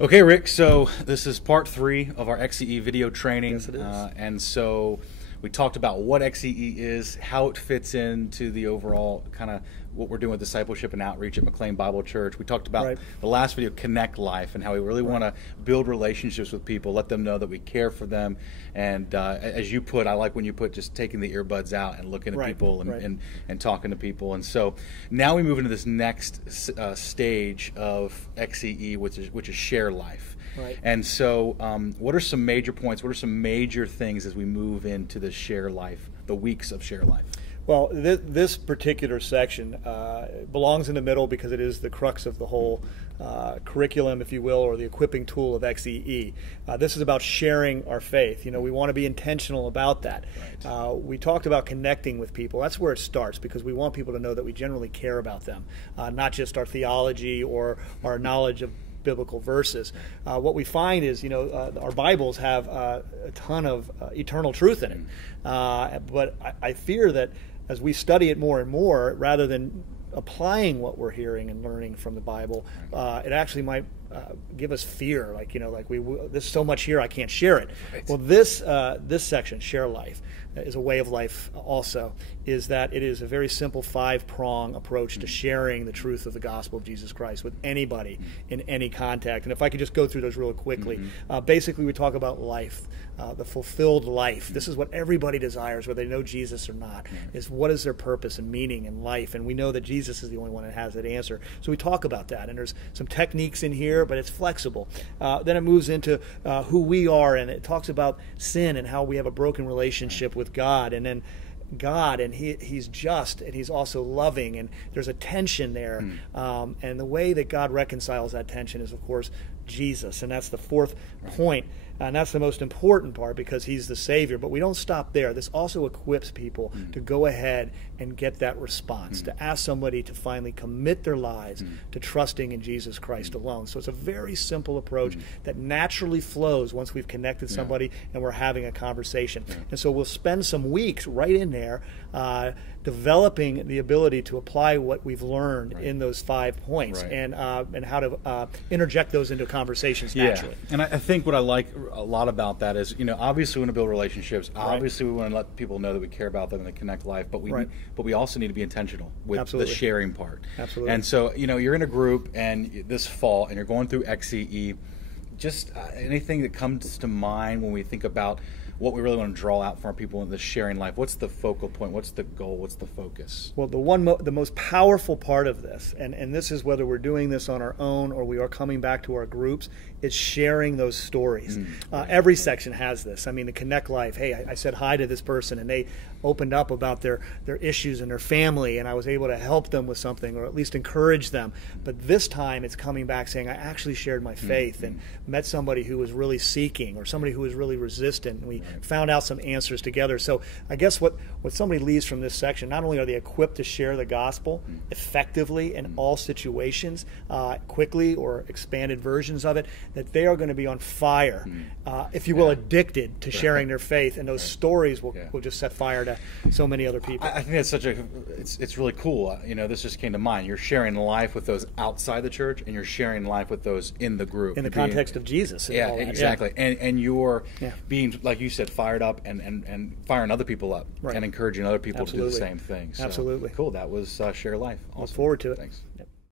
Okay, Rick, so this is part 3 of our XCE video training. Yes, it is. And so we talked about what XCE is, how it fits into the overall kind of what we're doing with discipleship and outreach at McLean Bible Church. We talked about the last video, Connect Life, and how we really want to build relationships with people, let them know that we care for them. And as you put, I like when you put just taking the earbuds out and looking at people and talking to people. And so now we move into this next stage of XCE, which is Share Life. Right. And so what are some major points, what are some major things as we move into the Share Life, the weeks of Share Life? Well, this particular section belongs in the middle because it is the crux of the whole curriculum, if you will, or the equipping tool of XCE. This is about sharing our faith. You know, we want to be intentional about that. Right. We talked about connecting with people. That's where it starts, because we want people to know that we generally care about them, not just our theology or our knowledge of biblical verses. What we find is, you know, our Bibles have a ton of eternal truth in it. But I fear that as we study it more and more, rather than applying what we're hearing and learning from the Bible, it actually might give us fear. Like, you know, like there's so much here, I can't share it. Right. Well, this section, Share Life, is a way of life also, is that it is a very simple 5-prong approach to sharing the truth of the gospel of Jesus Christ with anybody in any contact. And if I could just go through those real quickly. Basically, we talk about life, the fulfilled life. This is what everybody desires, whether they know Jesus or not, is what is their purpose and meaning in life. And we know that Jesus is the only one that has that answer. So we talk about that. And there's some techniques in here, but it's flexible. Then it moves into who we are, and it talks about sin and how we have a broken relationship with God. And then God, and he's just, and he's also loving, and there's a tension there. And the way that God reconciles that tension is, of course, Jesus. And that's the 4th point. And that's the most important part, because he's the Savior. But we don't stop there. This also equips people to go ahead and get that response, to ask somebody to finally commit their lives to trusting in Jesus Christ alone. So it's a very simple approach that naturally flows once we've connected somebody and we're having a conversation. And so we'll spend some weeks right in there developing the ability to apply what we've learned in those 5 points and how to interject those into conversations naturally. And I think what I like a lot about that is, you know, obviously we want to build relationships. Obviously we want to let people know that we care about them and they Connect Life, but we also need to be intentional with the sharing part. Absolutely. And so, you know, you're in a group and this fall and you're going through XCE. Just anything that comes to mind when we think about what we really want to draw out for our people in the sharing life. What's the focal point? What's the goal? What's the focus? Well, the most powerful part of this, and this is whether we're doing this on our own or we are coming back to our groups, is sharing those stories. Every section has this. I mean, the Connect Life, hey, I said hi to this person and they opened up about their issues and their family, and I was able to help them with something or at least encourage them. But this time it's coming back saying, I actually shared my faith and met somebody who was really seeking or somebody who was really resistant. And we found out some answers together. So I guess what somebody leaves from this section, not only are they equipped to share the gospel effectively in all situations, quickly, or expanded versions of it, that they are going to be on fire, if you will, addicted to sharing their faith, and those stories will just set fire to so many other people. I think that's it's really cool. You know, this just came to mind. You're sharing life with those outside the church, and you're sharing life with those in the group. In the context of Jesus. Yeah, exactly. And you're being, like you said, fired up and firing other people up and encouraging other people to do the same thing. So, Absolutely. Cool. That was Share Life. Awesome. Look forward to it. Thanks.